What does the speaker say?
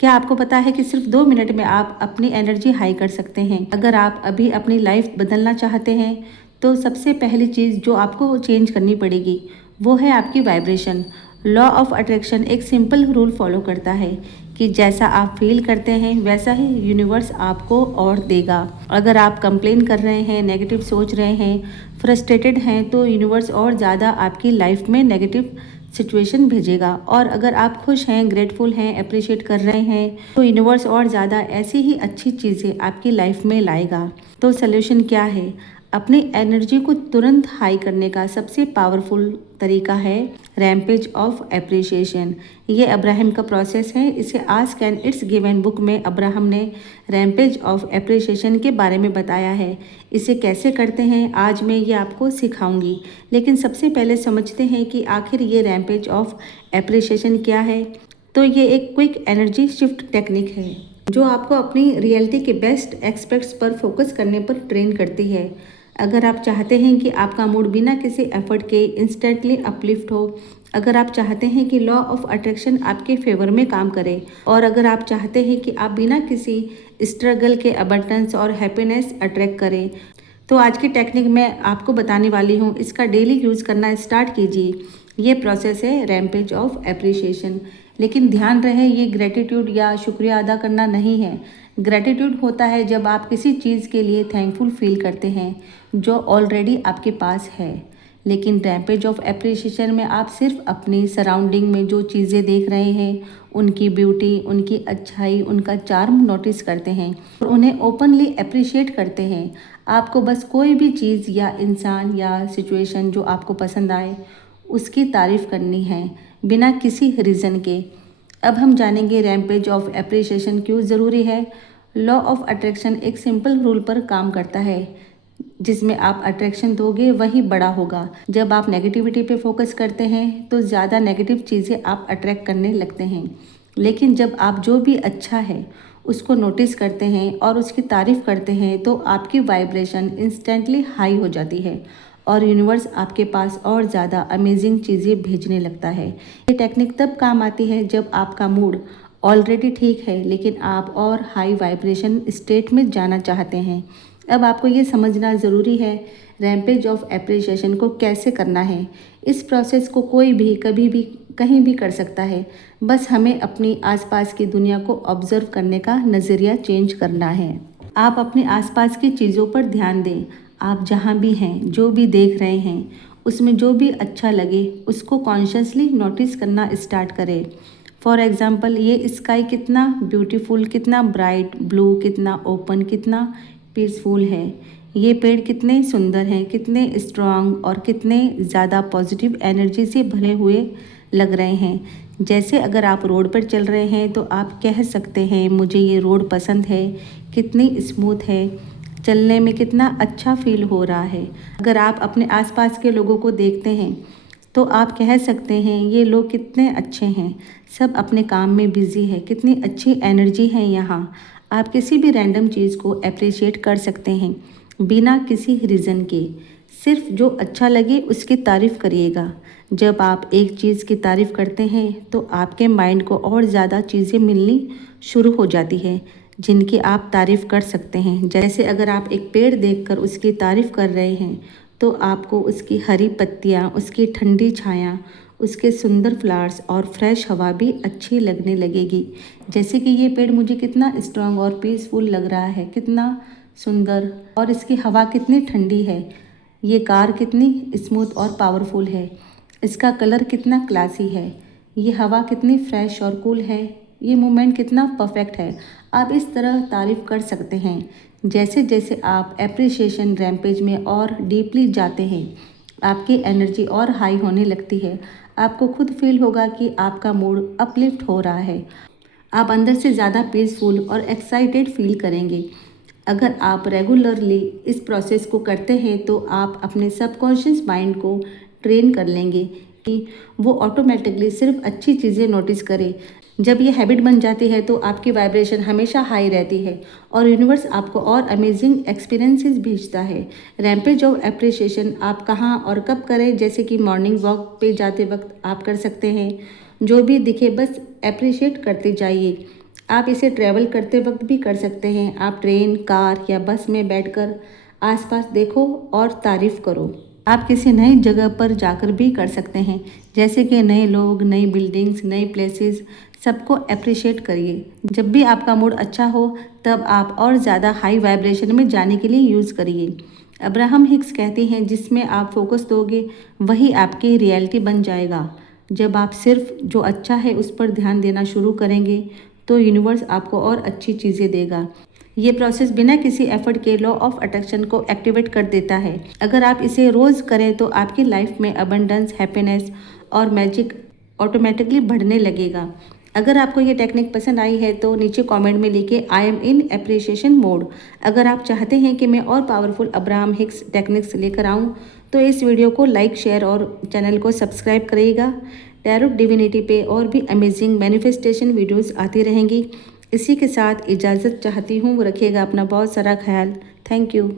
क्या आपको पता है कि सिर्फ 2 मिनट में आप अपनी एनर्जी हाई कर सकते हैं? अगर आप अभी अपनी लाइफ बदलना चाहते हैं तो सबसे पहली चीज़ जो आपको चेंज करनी पड़ेगी वो है आपकी वाइब्रेशन। लॉ ऑफ अट्रैक्शन एक सिंपल रूल फॉलो करता है कि जैसा आप फील करते हैं वैसा ही यूनिवर्स आपको और देगा। अगर आप कंप्लेन कर रहे हैं, नेगेटिव सोच रहे हैं, फ्रस्ट्रेटेड हैं तो यूनिवर्स और ज़्यादा आपकी लाइफ में नेगेटिव सिचुएशन भेजेगा। और अगर आप खुश हैं, ग्रेटफुल हैं, अप्रिशिएट कर रहे हैं तो यूनिवर्स और ज़्यादा ऐसी ही अच्छी चीज़ें आपकी लाइफ में लाएगा। तो सल्यूशन क्या है? अपनी एनर्जी को तुरंत हाई करने का सबसे पावरफुल तरीका है रैम्पेज ऑफ एप्रिसिएशन। ये अब्राहम का प्रोसेस है। इसे ask and it's given book में अब्राहम ने रैम्पेज ऑफ एप्रिसिएशन के बारे में बताया है। इसे कैसे करते हैं आज मैं ये आपको सिखाऊंगी, लेकिन सबसे पहले समझते हैं कि आखिर ये रैम्पेज ऑफ एप्रिसिएशन क्या है। तो ये एक क्विक एनर्जी शिफ्ट टेक्निक है जो आपको अपनी रियलिटी के बेस्ट एस्पेक्ट्स पर फोकस करने पर ट्रेन करती है। अगर आप चाहते हैं कि आपका मूड बिना किसी एफर्ट के इंस्टेंटली अपलिफ्ट हो, अगर आप चाहते हैं कि लॉ ऑफ अट्रैक्शन आपके फेवर में काम करे, और अगर आप चाहते हैं कि आप बिना किसी स्ट्रगल के अबंडेंस और हैप्पीनेस अट्रैक्ट करें, तो आज की टेक्निक मैं आपको बताने वाली हूँ। इसका डेली यूज़ करना स्टार्ट कीजिए। ये प्रोसेस है रैम्पेज ऑफ एप्रिसिएशन। लेकिन ध्यान रहे ये ग्रेटिट्यूड या शुक्रिया अदा करना नहीं है। ग्रेटिट्यूड होता है जब आप किसी चीज़ के लिए थैंकफुल फील करते हैं जो ऑलरेडी आपके पास है। लेकिन रैम्पेज ऑफ एप्रिसिएशन में आप सिर्फ अपनी सराउंडिंग में जो चीज़ें देख रहे हैं, उनकी ब्यूटी, उनकी अच्छाई, उनका चार्म नोटिस करते हैं और उन्हें ओपनली अप्रिशिएट करते हैं। आपको बस कोई भी चीज़ या इंसान या सिचुएशन जो आपको पसंद आए उसकी तारीफ़ करनी है बिना किसी रीज़न के। अब हम जानेंगे रैम्पेज ऑफ एप्रिसिएशन क्यों ज़रूरी है। लॉ ऑफ अट्रैक्शन एक सिंपल रूल पर काम करता है, जिसमें आप अट्रैक्शन दोगे वही बड़ा होगा। जब आप नेगेटिविटी पे फोकस करते हैं तो ज़्यादा नेगेटिव चीज़ें आप अट्रैक्ट करने लगते हैं। लेकिन जब आप जो भी अच्छा है उसको नोटिस करते हैं और उसकी तारीफ़ करते हैं तो आपकी वाइब्रेशन इंस्टेंटली हाई हो जाती है और यूनिवर्स आपके पास और ज़्यादा अमेजिंग चीज़ें भेजने लगता है। ये टेक्निक तब काम आती है जब आपका मूड ऑलरेडी ठीक है लेकिन आप और हाई वाइब्रेशन स्टेट में जाना चाहते हैं। अब आपको ये समझना ज़रूरी है रैम्पेज ऑफ एप्रिसिएशन को कैसे करना है। इस प्रोसेस को कोई भी कभी भी कहीं भी कर सकता है। बस हमें अपनी आसपास की दुनिया को ऑब्जर्व करने का नज़रिया चेंज करना है। आप अपने आसपास की चीज़ों पर ध्यान दें। आप जहाँ भी हैं, जो भी देख रहे हैं, उसमें जो भी अच्छा लगे उसको कॉन्शियसली नोटिस करना स्टार्ट करें। फॉर एग्ज़ाम्पल, ये स्काई कितना ब्यूटीफुल, कितना ब्राइट ब्लू, कितना ओपन, कितना पीसफुल है। ये पेड़ कितने सुंदर हैं, कितने स्ट्रॉन्ग और कितने ज़्यादा पॉजिटिव एनर्जी से भरे हुए लग रहे हैं। जैसे अगर आप रोड पर चल रहे हैं तो आप कह सकते हैं मुझे ये रोड पसंद है, कितनी स्मूथ है, चलने में कितना अच्छा फील हो रहा है। अगर आप अपने आसपास के लोगों को देखते हैं तो आप कह सकते हैं ये लोग कितने अच्छे हैं, सब अपने काम में बिजी है, कितनी अच्छी एनर्जी है यहाँ। आप किसी भी रैंडम चीज़ को अप्रिशिएट कर सकते हैं बिना किसी रीज़न के। सिर्फ जो अच्छा लगे उसकी तारीफ़ करिएगा। जब आप एक चीज़ की तारीफ़ करते हैं तो आपके माइंड को और ज़्यादा चीज़ें मिलनी शुरू हो जाती है जिनकी आप तारीफ़ कर सकते हैं। जैसे अगर आप एक पेड़ देखकर उसकी तारीफ़ कर रहे हैं तो आपको उसकी हरी पत्तियाँ, उसकी ठंडी छाया, उसके सुंदर फ्लावर्स और फ्रेश हवा भी अच्छी लगने लगेगी। जैसे कि ये पेड़ मुझे कितना स्ट्रांग और पीसफुल लग रहा है, कितना सुंदर, और इसकी हवा कितनी ठंडी है। ये कार कितनी स्मूथ और पावरफुल है, इसका कलर कितना क्लासी है, ये हवा कितनी फ्रेश और कूल है, ये मोमेंट कितना परफेक्ट है। आप इस तरह तारीफ़ कर सकते हैं। जैसे जैसे आप एप्रिसिएशन रैम्पेज में और डीपली जाते हैं आपकी एनर्जी और हाई होने लगती है। आपको खुद फील होगा कि आपका मूड अपलिफ्ट हो रहा है। आप अंदर से ज़्यादा पीसफुल और एक्साइटेड फील करेंगे। अगर आप रेगुलरली इस प्रोसेस को करते हैं तो आप अपने सबकॉन्शियस माइंड को ट्रेन कर लेंगे कि वो ऑटोमेटिकली सिर्फ अच्छी चीज़ें नोटिस करे। जब ये हैबिट बन जाती है तो आपकी वाइब्रेशन हमेशा हाई रहती है और यूनिवर्स आपको और अमेजिंग एक्सपीरियंसेस भेजता है। रैम्पेज ऑफ एप्रिसिएशन आप कहाँ और कब करें? जैसे कि मॉर्निंग वॉक पे जाते वक्त आप कर सकते हैं। जो भी दिखे बस एप्रिशिएट करते जाइए। आप इसे ट्रैवल करते वक्त भी कर सकते हैं। आप ट्रेन, कार या बस में बैठकर आसपास देखो और तारीफ करो। आप किसी नई जगह पर जाकर भी कर सकते हैं, जैसे कि नए लोग, नई बिल्डिंग्स, नई प्लेसेस, सबको अप्रिशिएट करिए। जब भी आपका मूड अच्छा हो तब आप और ज़्यादा हाई वाइब्रेशन में जाने के लिए यूज़ करिए। अब्राहम हिक्स कहते हैं, जिसमें आप फोकस दोगे वही आपकी रियलिटी बन जाएगा। जब आप सिर्फ जो अच्छा है उस पर ध्यान देना शुरू करेंगे तो यूनिवर्स आपको और अच्छी चीज़ें देगा। ये प्रोसेस बिना किसी एफर्ट के लॉ ऑफ अट्रैक्शन को एक्टिवेट कर देता है। अगर आप इसे रोज़ करें तो आपकी लाइफ में अबंडेंस, हैप्पीनेस और मैजिक ऑटोमेटिकली बढ़ने लगेगा। अगर आपको ये टेक्निक पसंद आई है तो नीचे कमेंट में लिखिए I am in appreciation mode. अगर आप चाहते हैं कि मैं और पावरफुल अब्राहम हिक्स टेक्निक्स लेकर आऊँ तो इस वीडियो को लाइक, शेयर और चैनल को सब्सक्राइब करिएगा। टैरो डिविनिटी पे और भी अमेजिंग मैनिफेस्टेशन वीडियोस आती रहेंगी। इसी के साथ इजाज़त चाहती हूँ। रखिएगा अपना बहुत सारा ख्याल। Thank you.